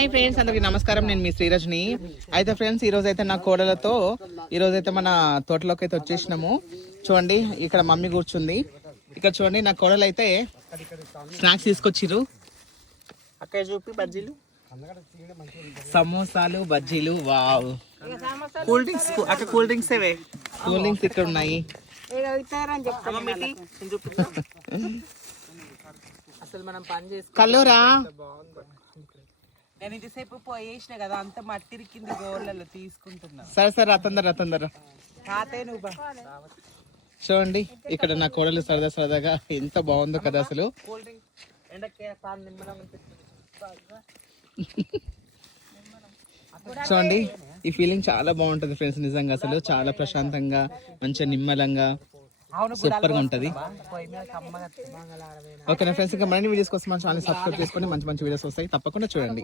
Hi friends, అందరికి నమస్కారం. నేను మీ శ్రీరజ్ని. అయితే ఫ్రెండ్స్, ఈ రోజు అయితే నా కోడలతో ఈరోజైతే మన తోటలోకి అయితే వచ్చేసినాము. చూడండి, ఇక్కడ మమ్మీ కూర్చుంది. ఇక్కడ చూడండి, నా కోడలు అయితే స్నాక్స్ తీసుకొచ్చిర్రు. అక్కడ చూపి బజ్జీలు, సమోసాలు, బజ్జీలు. వావ్. కూల్ డ్రింక్స్, అక్కడ కూల్ డ్రింక్స్ ఏవే కూల్ డ్రింక్స్ ఇక్కడ ఉన్నాయి. అసలు మనం పని చేసుకో కల్లోరా. నేను ఇంతసేపు పోయేసిన కదా, అంత మట్టిరికింది గోర్లలో తీసుకుంటున్నా. సరే అతందర తాతే నువ్వు చూడండి, ఇక్కడ నా కోడలు సరదాగా ఎంత బాగుందో కదా అసలు. కూల్ డ్రింక్ చూడండి, ఈ ఫీలింగ్ చాలా బాగుంటది ఫ్రెండ్స్. నిజంగా అసలు చాలా ప్రశాంతంగా, మంచిగా నిమ్మలంగా, సూపర్ గా ఉంటది. ఓకేనా ఫ్రెండ్స్, ఇంకా మరిన్ని వీడియోస్ కోసం మన ఛానల్ సబ్స్క్రైబ్ చేసుకొని మంచి వీడియోస్ వస్తాయి, తప్పకుండా చూడండి.